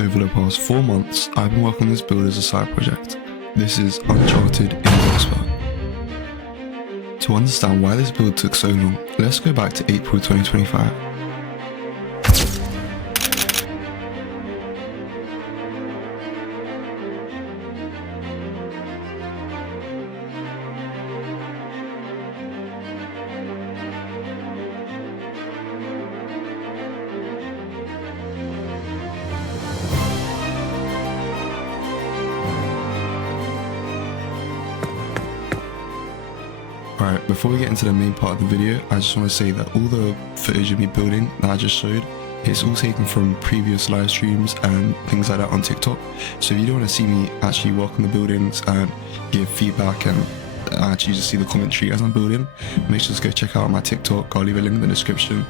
over the past 4 months, I've been working on this build as a side project. This is Uncharted in BLOXBURG. To understand why this build took so long, let's go back to April 2025. Alright, before we get into the main part of the video, I just want to say that all the footage of me building that I just showed, it's all taken from previous live streams and things like that on TikTok. So if you don't want to see me actually work on the buildings and give feedback and actually just see the commentary as I'm building, make sure to go check out my TikTok. I'll leave a link in the description.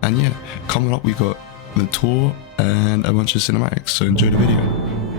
And yeah, coming up we got the tour and a bunch of cinematics, so enjoy the video.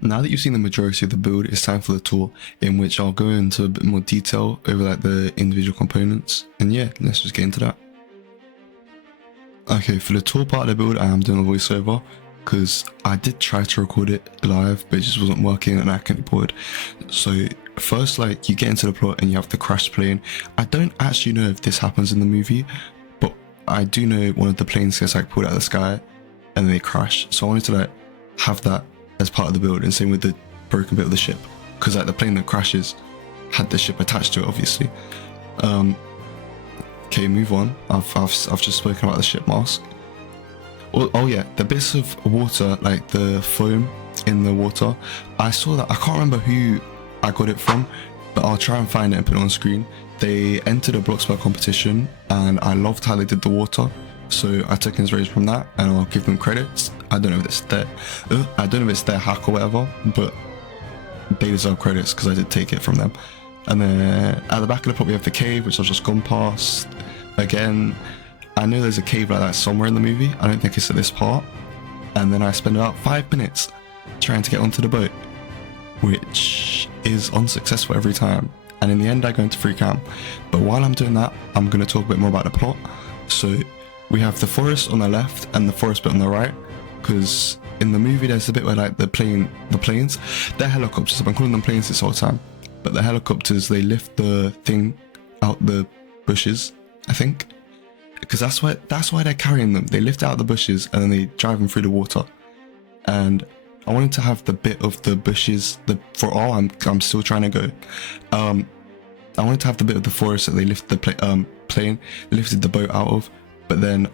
Now that you've seen the majority of the build, it's time for the tour, in which I'll go into a bit more detail over like the individual components. And yeah, let's just get into that. Okay, for the tour part of the build, I am doing a voiceover because I did try to record it live, but it just wasn't working and I couldn't record. So first, like, you get into the plot and you have the crash plane. I don't actually know if this happens in the movie, but I do know one of the planes gets like pulled out of the sky and then they crash. So I wanted to like have that as part of the build, and same with the broken bit of the ship, because like the plane that crashes had the ship attached to it, obviously. Okay, move on. I've just spoken about the ship mask. Oh yeah, the bits of water, like the foam in the water. I saw that. I can't remember who I got it from, but I'll try and find it and put it on screen. They entered a BLOXBURG competition, and I loved how they did the water, so I took inspiration from that, and I'll give them credits. I don't know if it's their hack or whatever, but they deserve credits because I did take it from them. And then at the back of the plot we have the cave, which I've just gone past. Again, I know there's a cave like that somewhere in the movie. I don't think it's at this part. And then I spend about 5 minutes trying to get onto the boat, which is unsuccessful every time. And in the end I go into free cam. But while I'm doing that, I'm going to talk a bit more about the plot. So we have the forest on the left and the forest bit on the right, because in the movie there's a bit where like the planes, they're helicopters. I've been calling them planes this whole time, but the helicopters, they lift the thing out the bushes, I think, because that's why they're carrying them. They lift out the bushes and then they drive them through the water. And I wanted to have the bit of the bushes, I'm still trying to go. I wanted to have the bit of the forest that they lift the plane lifted the boat out of, but then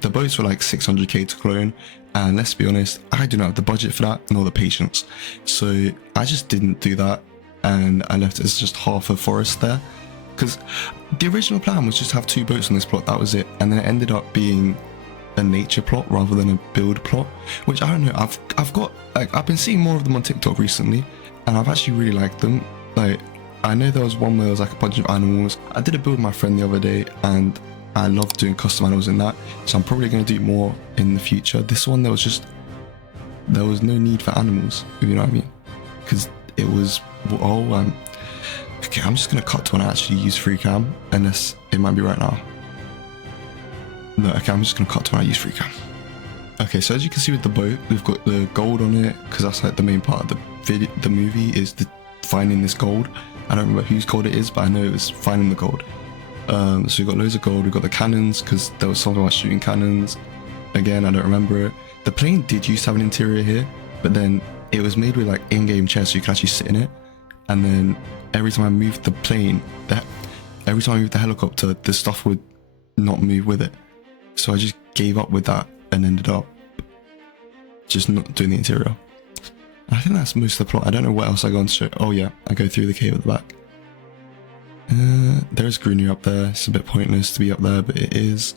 the boats were like 600k to clone, and let's be honest, I do not have the budget for that nor the patience, so I just didn't do that, and I left it as just half a forest there, because the original plan was just to have 2 boats on this plot, that was it, and then it ended up being a nature plot rather than a build plot, which I don't know, I've been seeing more of them on TikTok recently, and I've actually really liked them. Like, I know there was one where there was like a bunch of animals. I did a build with my friend the other day, and I love doing custom animals in that, so I'm probably going to do more in the future. This one, there was no need for animals, if you know what I mean, because it was, okay, I'm just going to cut to when I actually use free cam, unless it might be right now. No, okay, I'm just going to cut to when I use free cam. Okay, so as you can see with the boat, we've got the gold on it, because that's like the main part of the movie, is finding this gold. I don't remember whose gold it is, but I know it was finding the gold. So we've got loads of gold, we've got the cannons, because there was something about shooting cannons. Again, I don't remember it. The plane did used to have an interior here, but then it was made with like in-game chairs, so you could actually sit in it. And then every time I moved the plane, every time I moved the helicopter, the stuff would not move with it. So I just gave up with that and ended up just not doing the interior. I think that's most of the plot. I don't know what else I go on to show. Oh yeah, I go through the cave at the back. There's greenery up there. It's a bit pointless to be up there, but it is.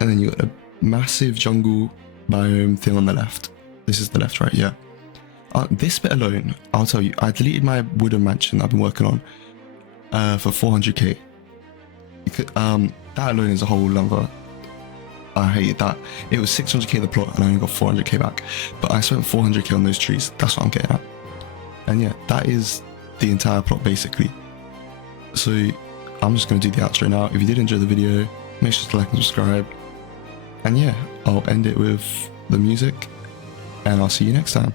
And then you got a massive jungle biome thing on the left. This is the left, right? Yeah. This bit alone, I'll tell you, I deleted my wooden mansion I've been working on for 400k. That alone is a whole number. I hated that. It was 600k the plot and I only got 400k back, but I spent 400k on those trees. That's what I'm getting at. And yeah, that is the entire plot basically. So I'm just going to do the outro now. If you did enjoy the video, make sure to like and subscribe. And yeah, I'll end it with the music, and I'll see you next time.